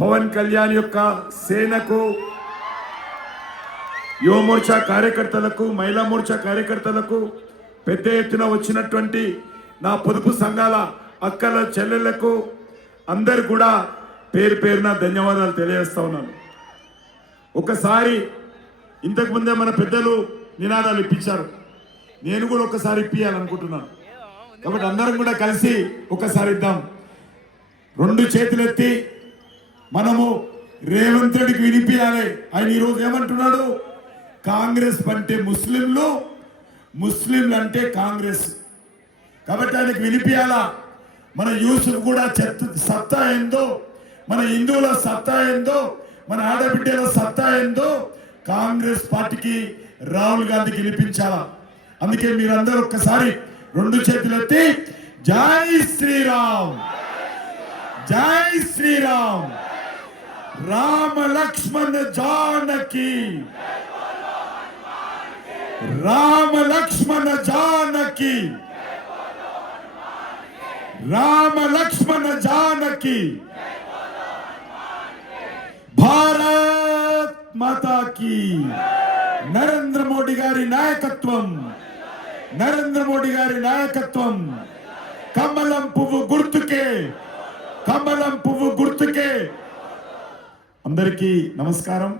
పవన్ కళ్యాణ్ యొక్క సేనకు, యువ మోర్చా కార్యకర్తలకు, మహిళా మోర్చా కార్యకర్తలకు, పెద్ద ఎత్తున వచ్చినటువంటి నా పొదుపు సంఘాల అక్కల చెల్లెళ్లకు అందరు కూడా పేరు పేరున ధన్యవాదాలు తెలియజేస్తా ఉన్నాను. ఒకసారి ఇంతకు ముందే మన పెద్దలు నినాదాలు ఇప్పించారు, నేను కూడా ఒకసారి ఇప్పియాలనుకుంటున్నాను. కాబట్టి అందరం కూడా కలిసి ఒకసారి ఇద్దాం. రెండు చేతులెత్తి మనము రేవంత్ రెడ్డికి వినిపించాలి. ఆయన ఈరోజు ఏమంటున్నాడు, కాంగ్రెస్ అంటే ముస్లింలు, ముస్లింలు అంటే కాంగ్రెస్. కాబట్టి ఆయనకు వినిపించాలా. మన యూసుఫ్ కూడా సత్తా ఏందో, మన హిందువుల సత్తా ఏందో, మన ఆడబిడ్డల సత్తా ఏందో కాంగ్రెస్ పార్టీకి రాహుల్ గాంధీకి వినిపించాలా. అందుకే మీరందరూ ఒక్కసారి రెండు చేతులెత్తి జై శ్రీరామ్, జై శ్రీరామ్, రామ లక్ష్మణ జానకి, రామ లక్ష్మణ జానకి, రామ లక్ష్మణ జానకి, భారత్ మాతా की। నరేంద్ర మోడీ గారి నాయకత్వం, నరేంద్ర మోడీ గారి నాయకత్వం, కమలం పువ్వు గుర్తుకే, కమలం పువ్వు గుర్తుకే। అందరికీ నమస్కారం.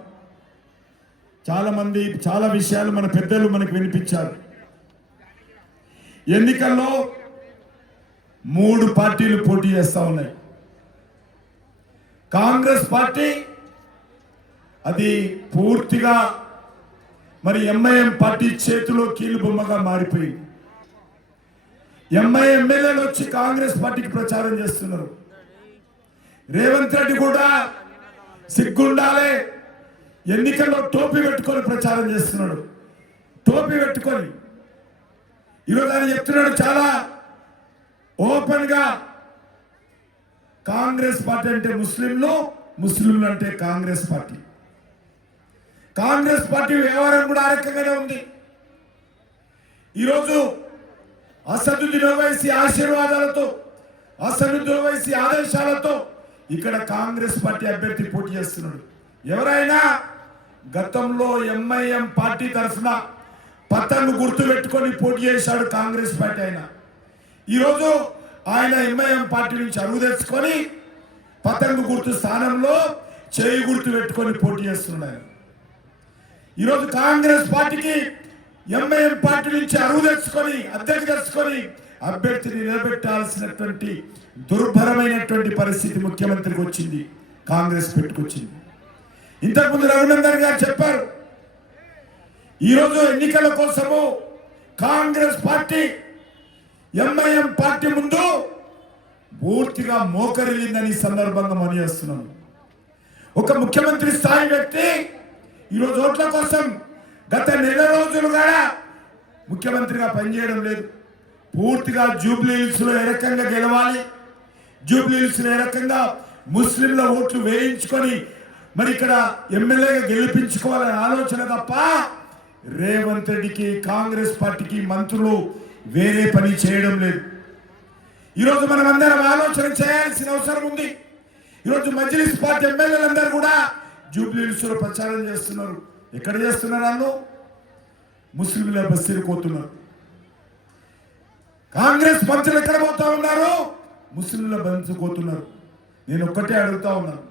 చాలా మంది చాలా విషయాలు మన పెద్దలు మనకు వినిపించారు. ఎన్నికల్లో 3 పార్టీలు పోటీ చేస్తా ఉన్నాయి. కాంగ్రెస్ పార్టీ అది పూర్తిగా మరి ఎంఐఎం పార్టీ చేతిలో కీలు బొమ్మగా మారిపోయింది. ఎంఐ ఎమ్మెల్యేలు వచ్చి కాంగ్రెస్ పార్టీకి ప్రచారం చేస్తున్నారు. రేవంత్ రెడ్డి కూడా సిగ్గుండాలే, ఎన్నికల్లో టోపీ పెట్టుకొని ప్రచారం చేస్తున్నాడు. టోపీ పెట్టుకొని ఈరోజు ఆయన చెప్తున్నాడు చాలా ఓపెన్ గా, కాంగ్రెస్ పార్టీ అంటే ముస్లింలు, ముస్లింలు అంటే కాంగ్రెస్ పార్టీ. కాంగ్రెస్ పార్టీ వ్యవహారం కూడా ఆ రకంగానే ఉంది. ఈరోజు అసదుద్దీన్ ఓవైసీ ఆశీర్వాదాలతో, అసదుద్దీన్ ఓవైసీ ఆదేశాలతో ఇక్కడ కాంగ్రెస్ పార్టీ అభ్యర్థి పోటీ చేస్తున్నాడు. ఎవరైనా గతంలో ఎంఐఎం పార్టీ తరఫున పతంగు గుర్తు పెట్టుకొని పోటీ చేశాడు కాంగ్రెస్ పార్టీ. ఆయన ఈరోజు ఆయన ఎంఐఎం పార్టీ నుంచి అరుగు తెచ్చుకొని పతంగు గుర్తు స్థానంలో చేయి గుర్తు పెట్టుకొని పోటీ చేస్తున్నాడు. ఈరోజు కాంగ్రెస్ పార్టీకి ఎంఐఎం పార్టీ నుంచి అరువు తెచ్చుకొని అద్దెకు తెచ్చుకొని అభ్యర్థిని నిలబెట్టాల్సినటువంటి దుర్భరమైనటువంటి పరిస్థితి ముఖ్యమంత్రికి వచ్చింది, కాంగ్రెస్ పెట్టుకొచ్చింది. ఇంతకుముందు రఘునందన్ గారు చెప్పారు, ఈరోజు ఎన్నికల కోసము కాంగ్రెస్ పార్టీ ఎంఐఎం పార్టీ ముందు పూర్తిగా మోకరిల్లిందని సందర్భంగా మనయేస్తున్నాను. ఒక ముఖ్యమంత్రి స్థాయి వ్యక్తి ఈరోజు ఓట్ల కోసం గత నెల రోజులుగా ముఖ్యమంత్రిగా పనిచేయడం లేదు. పూర్తిగా జూబ్లీ హిల్స్ లో ఏ రకంగా గెలవాలి, జూబ్లీ హిల్స్ లో ఏ రకంగా ముస్లింల ఓట్లు వేయించుకొని మరి ఇక్కడ ఎమ్మెల్యేగా గెలిపించుకోవాలనే ఆలోచన తప్ప రేవంత్ రెడ్డికి, కాంగ్రెస్ పార్టీకి మంత్రులు వేరే పని చేయడం లేదు. ఈరోజు మనం అందరం ఆలోచన చేయాల్సిన అవసరం ఉంది. ఈరోజు మజ్లిస్ పార్టీ ఎమ్మెల్యేలందరూ కూడా జూబ్లీ హిల్స్ లో ప్రచారం చేస్తున్నారు. ఎక్కడ చేస్తున్నారు? వాళ్ళు ముస్లింల బస్తీలు పోతున్నారు. కాంగ్రెస్ మంత్రులు ఎక్కడ పోతా ఉన్నారు? ముస్లింల బంధు పోతున్నారు. నేను ఒక్కటే అడుగుతా ఉన్నాను,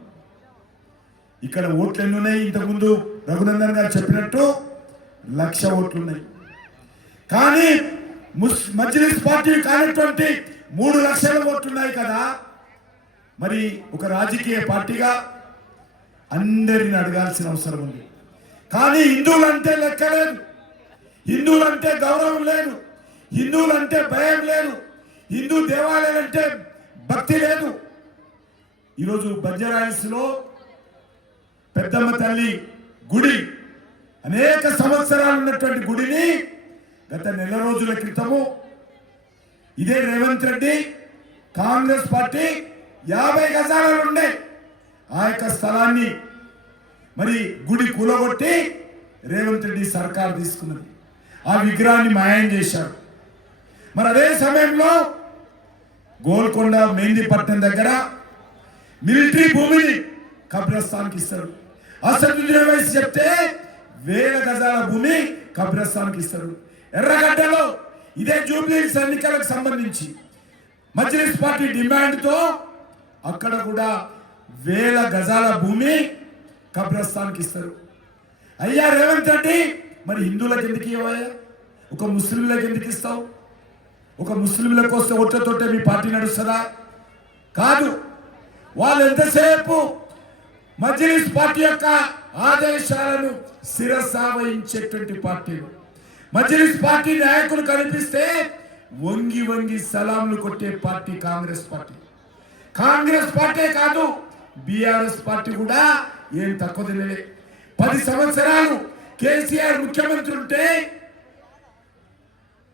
ఇక్కడ ఓట్లు ఎన్ని ఉన్నాయి? ఇంతకుముందు రఘునందన్ గారు చెప్పినట్టు 1,00,000 ఓట్లు ఉన్నాయి. కానీ మజ్లిస్ పార్టీ కానిటువంటి 3 లక్షల ఓట్లు ఉన్నాయి కదా. మరి ఒక రాజకీయ పార్టీగా అందరిని అడగాల్సిన అవసరం ఉంది. కానీ హిందువులంటే లెక్క లేదు, హిందువులంటే గౌరవం లేదు, హిందువులంటే భయం లేదు, హిందూ దేవాలయాలంటే భక్తి లేదు. ఈరోజు బంజారాహిల్స్లో పెద్దమ్మ తల్లి గుడి, అనేక సంవత్సరాలు ఉన్నటువంటి గుడిని గత నెల రోజుల క్రితము ఇదే రేవంత్ రెడ్డి కాంగ్రెస్ పార్టీ 50 గజాల ఉండే ఆ యొక్క స్థలాన్ని మరి గుడి కూలగొట్టి రేవంత్ రెడ్డి సర్కార్ తీసుకున్నది. ఆ విగ్రహాన్ని మాయం చేశారు. మరి అదే సమయంలో గోల్కొండ మెహందీపట్నం దగ్గర మిలిటరీ భూమిని కబ్రస్థాన్కి ఇస్తారు. అసదుద్దీన్ ఓవైసీ చెప్తే 1000 గజాల భూమి కబ్రస్థాన్కి ఇస్తారు. ఎర్రగడ్డలో ఇదే జూబ్లీహిల్స్ ఎన్నికలకు సంబంధించి మజ్లిస్ పార్టీ డిమాండ్తో అక్కడ కూడా 1000 గజాల భూమి కబ్రస్థాన్కి ఇస్తారు. అయ్యా రేవంత్ రెడ్డి, మరి హిందువులకు ఎందుకు ఇవ్వయా? ఒక ముస్లింలకు ఎందుకు ఇస్తావు? ఒక ముస్లింలకు వస్తే ఓట్లతోటే మీ పార్టీ నడుస్తుందా? కాదు. వాళ్ళు ఎంతసేపు మజ్లిస్ పార్టీ యొక్క ఆదేశాలను శిరసా వహించేటువంటి పార్టీలు. మజ్లిస్ పార్టీ నాయకులు కనిపిస్తే వంగి వంగి సలాంలు కొట్టే party Congress party. Congress party కాదు, బీఆర్ఎస్ పార్టీ కూడా ఏం తక్కువ తినలే. 10 సంవత్సరాలు కేసీఆర్ ముఖ్యమంత్రి ఉంటే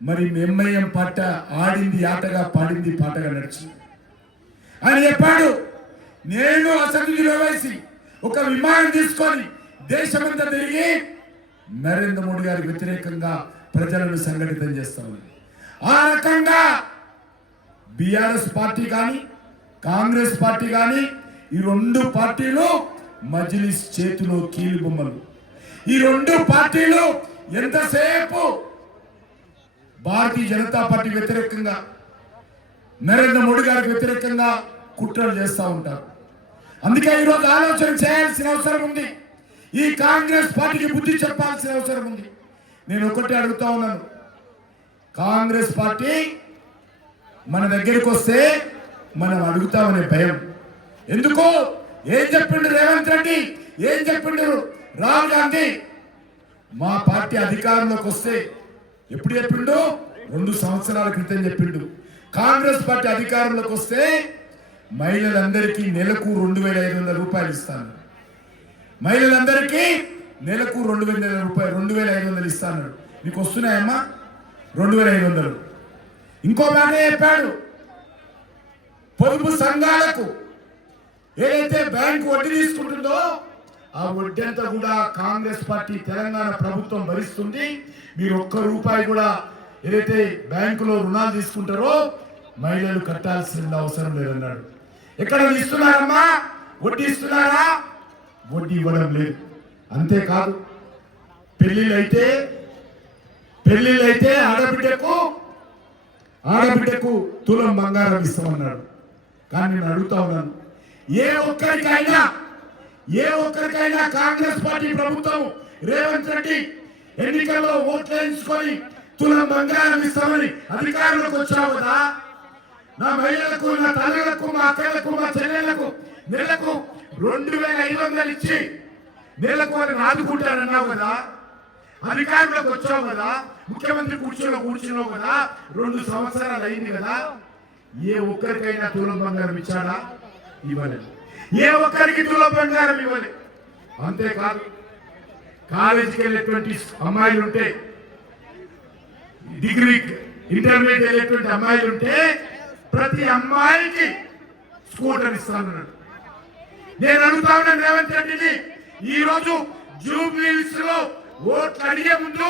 మరి ఎంఐఎం పార్టీ ఆడింది ఆటగా, పాడింది పాటగా నడిచింది. ఆయన చెప్పాడు, నేను అసదుద్దీన్ ఓవైసీ ఒక విమానం తీసుకొని దేశమంతా తిరిగి నరేంద్ర మోడీ గారికి వ్యతిరేకంగా ప్రజలను సంఘటితం చేస్తామని. ఆ రకంగా బీఆర్ఎస్ పార్టీ కానీ కాంగ్రెస్ పార్టీ కానీ ఈ 2 పార్టీలు మజ్లిస్ చేతిలో కీలు బొమ్మలు. ఈ 2 పార్టీలు ఎంతసేపు భారతీయ జనతా పార్టీ వ్యతిరేకంగా, నరేంద్ర మోడీ గారికి వ్యతిరేకంగా కుట్రలు చేస్తూ ఉంటారు. అందుకే ఈరోజు ఆలోచన చేయాల్సిన అవసరం ఉంది. ఈ కాంగ్రెస్ పార్టీకి బుద్ధి చెప్పాల్సిన అవసరం ఉంది. నేను ఒకటే అడుగుతా ఉన్నాను, కాంగ్రెస్ పార్టీ మన దగ్గరికి వస్తే మనం అడుగుతామనే భయం ఎందుకు? ఏం చెప్పిండు రేవంత్ రెడ్డి, ఏం చెప్పిండు రాహుల్ గాంధీ? మా పార్టీ అధికారంలోకి వస్తే ఎప్పుడు చెప్పిండు? 2 సంవత్సరాల క్రితం చెప్పిండు. కాంగ్రెస్ పార్టీ అధికారంలోకి వస్తే మహిళలందరికీ నెలకు 2500 రూపాయలు ఇస్తాను. మహిళలందరికీ నెలకు 2500 ఇస్తాను. మీకు వస్తున్నాయమ్మా 2500? ఇంకో మాట చెప్పాడు, పొదుపు సంఘాలకు ఏదైతే బ్యాంకు వడ్డీ తీసుకుంటుందో ఆ వడ్డీ అంతా కూడా కాంగ్రెస్ పార్టీ తెలంగాణ ప్రభుత్వం భరిస్తుంది. మీరు 1 రూపాయి కూడా ఏదైతే బ్యాంకులో రుణాలు తీసుకుంటారో మహిళలు కట్టాల్సిన అవసరం లేదన్నాడు. ఎక్కడ ఇస్తున్నారమ్మా? వడ్డీ ఇస్తున్నారా? వడ్డీ ఇవ్వడం లేదు. అంతేకాదు, పెళ్లిళ్ళైతే ఆడబిడ్డకు తులం బంగారం ఇస్తామన్నాడు. కానీ నేను అడుగుతా ఉన్నాను, ఏ ఒక్కరికైనా కాంగ్రెస్ పార్టీ ప్రభుత్వం రేవంత్ రెడ్డి ఎన్నికల్లో ఓట్లు వేయించుకొని తులం బంగారం ఇస్తామని అధికారంలోకి వచ్చావు కదా? నా మహిళలకు, నా తల్లులకు, మా అక్కలకు, మా చెల్లెళ్లకు నెలకు 2500 ఇచ్చి నెలకు అని ఆదుకుంటానన్నావు కదా? అధికారంలోకి వచ్చావు కదా, ముఖ్యమంత్రి కూర్చున్నావు కదా, 2 సంవత్సరాలు అయింది కదా. ఏ ఒక్కరికైనా తులం బంగారం ఇచ్చాడా? ఇవ్వలేదు. ఏ ఒక్కరికి తులం బంగారం ఇవ్వలేదు. అంతేకాదు, కాలేజీకి వెళ్ళేటువంటి అమ్మాయిలు ఉంటే, డిగ్రీ ఇంటర్మీడియట్ వెళ్ళేటువంటి అమ్మాయిలు ఉంటే ప్రతి అమ్మాయికి స్కూటర్ ఇస్తానన్నాడు. నేను అడుగుతా ఉన్నాను రేవంత్ రెడ్డిని, ఈ రోజు జూబ్లీహిల్స్ లో ఓట్లు అడిగే ముందు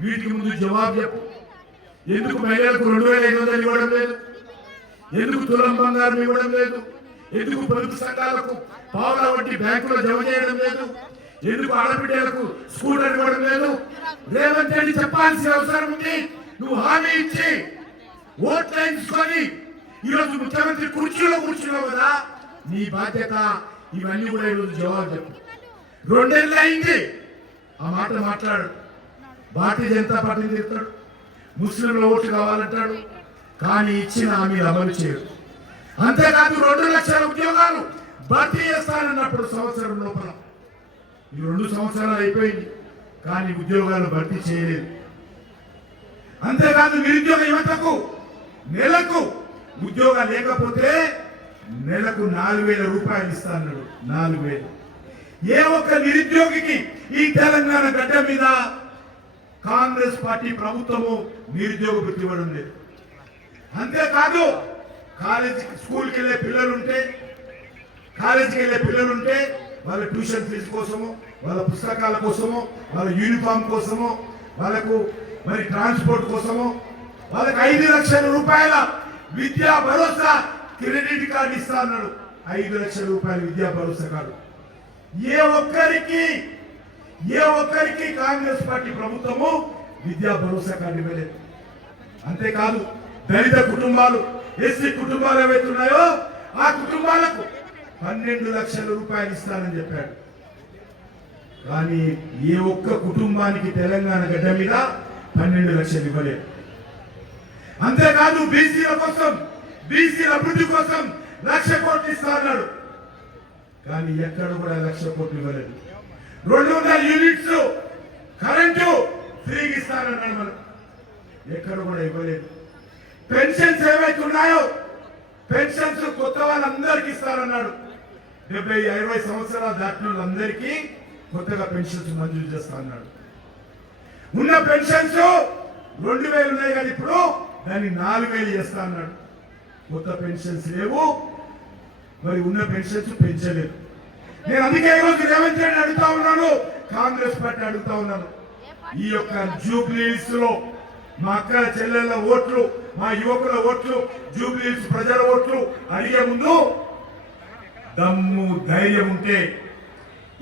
వీటికి ముందు జవాబు చెప్పు. ఎందుకు మహిళలకు 2500 ఇవ్వడం లేదు? ఎందుకు తులం బంగారం ఇవ్వడం లేదు? ఎందుకు పొదుపు సంఘాలకు పావుల వడ్డీ బ్యాంకులో జమ చేయడం లేదు? ఎందుకు ఆడబిడ్డలకు స్కూటర్ ఇవ్వడం లేదు? రేవంత్ రెడ్డి చెప్పాల్సిన అవసరం ఉంది. నువ్వు హామీ ఇచ్చి ఓట్లు వేయించుకొని ఈరోజు ముఖ్యమంత్రి కుర్చీలో కూర్చున్నావు కదా, నీ బాధ్యత. ఇవన్నీ కూడా ఈరోజు జవాబు చెప్పు. 2 ఏళ్ళు అయింది ఆ మాట మాట్లాడు. భారతీయ జనతా పార్టీని చెప్తాడు, ముస్లింల ఓట్లు కావాలంటాడు, కానీ ఇచ్చిన హామీలు అమలు చేయడు. అంతేకాదు 2 లక్షల ఉద్యోగాలు భర్తీ చేస్తానన్నప్పుడు సంవత్సరం లోపల, ఈ 2 సంవత్సరాలు అయిపోయింది కానీ ఉద్యోగాలు భర్తీ చేయలేదు. అంతేకాదు నిరుద్యోగ యువతకు నెలకు ఉద్యోగాలు లేకపోతే నెలకు 4000 రూపాయలు ఇస్తాడు. 4000. ఏ ఒక్క నిరుద్యోగికి ఈ తెలంగాణ గడ్డ మీద కాంగ్రెస్ పార్టీ ప్రభుత్వము నిరుద్యోగ వృత్తి ఇవ్వడం లేదు. అంతేకాదు స్కూల్కి వెళ్ళే పిల్లలుంటే వాళ్ళ ట్యూషన్ ఫీజు కోసము, వాళ్ళ పుస్తకాల కోసము, వాళ్ళ యూనిఫామ్ కోసము, వాళ్ళకు మరి ట్రాన్స్పోర్ట్ కోసము వాళ్ళకి 5 లక్షల రూపాయల విద్యా భరోసా క్రెడిట్ కార్డు ఇస్తా అన్నాడు. 5 లక్షల రూపాయల విద్యా భరోసా కార్డు ఏ ఒక్కరికి కాంగ్రెస్ పార్టీ ప్రభుత్వము విద్యా భరోసా కార్డు ఇవ్వలేదు. అంతేకాదు దళిత కుటుంబాలు, ఎస్సీ కుటుంబాలు ఏవైతే ఉన్నాయో ఆ కుటుంబాలకు 12 లక్షల రూపాయలు ఇస్తానని చెప్పాడు. కానీ ఏ ఒక్క కుటుంబానికి తెలంగాణ గడ్డ మీద 12 లక్షలు ఇవ్వలేదు. అంతేకాదు బీసీల కోసం, బీసీల అభివృద్ధి కోసం 1,00,000 కోట్లు ఇస్తా అన్నాడు. కానీ ఎక్కడ కూడా 1,00,000 కోట్లు ఇవ్వలేదు. 200 యూనిట్స్ కరెంటు ఫ్రీగా ఇస్తానన్నాడు, మనం ఎక్కడ కూడా ఇవ్వలేదు. పెన్షన్స్ ఏవైతే ఉన్నాయో పెన్షన్స్ కొత్త వాళ్ళందరికీ ఇస్తారన్నాడు. 70-60 సంవత్సరాలు దాటిన వాళ్ళందరికీ కొత్తగా పెన్షన్స్ మంజూరు చేస్తా అన్నాడు. ఉన్న పెన్షన్స్ 2,000 ఉన్నాయి కానీ ఇప్పుడు దాన్ని 4,000 చేస్తా అన్నాడు. కొత్త పెన్షన్స్ లేవు, మరి ఉన్న పెన్షన్స్ పెంచలేదు. నేను అందుకే ఈరోజు రేవంత్ రెడ్డి అడుగుతా ఉన్నాను, కాంగ్రెస్ పార్టీ అడుగుతా ఉన్నాను, ఈ యొక్క జూబ్లీస్ లో మా అక్కల చెల్లెళ్ళ ఓట్లు, మా యువకుల ఓట్లు, జూబ్లీస్ ప్రజల ఓట్లు అడిగే ముందు దమ్ము ధైర్యం ఉంటే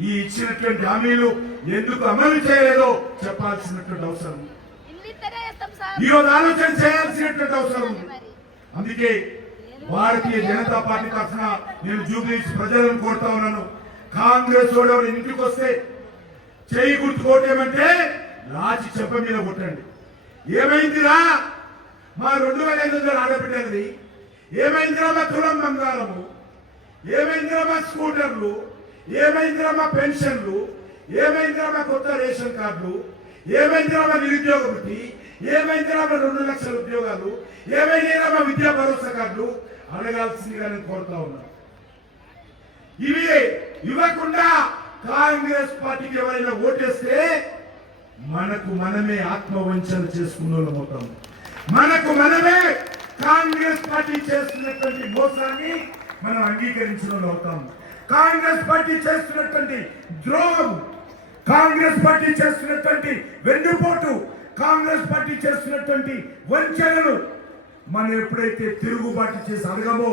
ఈ ఇచ్చినటువంటి హామీలు ఎందుకు అమలు చేయలేదో చెప్పాల్సినటువంటి అవసరం, ఈరోజు ఆలోచన చేయాల్సినటువంటి అవసరం ఉంది. అందుకే భారతీయ జనతా పార్టీ తరఫున నేను జూబ్లీస్ ప్రజలను కోరుతా ఉన్నాను, కాంగ్రెస్ వాడు ఇంటికి వస్తే చేయి గుర్తు కోటేమంటే లాచి చెప్ప మీద కొట్టండి. ఏమైందిరా మా 2,500 ఆడబిడ్డలది, ఏమైందిరా మా తులం బంగారము, ఏమైందిరా మా స్కూటర్లు, ఏమైందిరా మా పెన్షన్లు, ఏమైందిరా మా కొత్త రేషన్ కార్డులు, ఏమైందిరా మా నిరుద్యోగ వృత్తి, ఏమైందిరా మా 2 లక్షల ఉద్యోగాలు, ఏమైందిరా మా విద్యా భరోసా కార్డులు అడగాల్సిందిగా నేను కోరుతా ఉన్నాను. ఇవి ఇవ్వకుండా కాంగ్రెస్ పార్టీకి ఎవరైనా ఓటేస్తే మనకు మనమే ఆత్మవంచన చేసుకున్న వాళ్ళం అవుతాం. మనకు మనమే కాంగ్రెస్ పార్టీ చేస్తున్నటువంటి మోసాన్ని మనం అంగీకరించిన వాళ్ళు అవుతాం. కాంగ్రెస్ పార్టీ చేస్తున్నటువంటి ద్రోహం, కాంగ్రెస్ పార్టీ చేస్తున్నటువంటి వెన్నుపోటు, కాంగ్రెస్ పార్టీ చేస్తున్నటువంటి వంచనలు మనం ఎప్పుడైతే తిరుగుబాటు చేసి అడగమో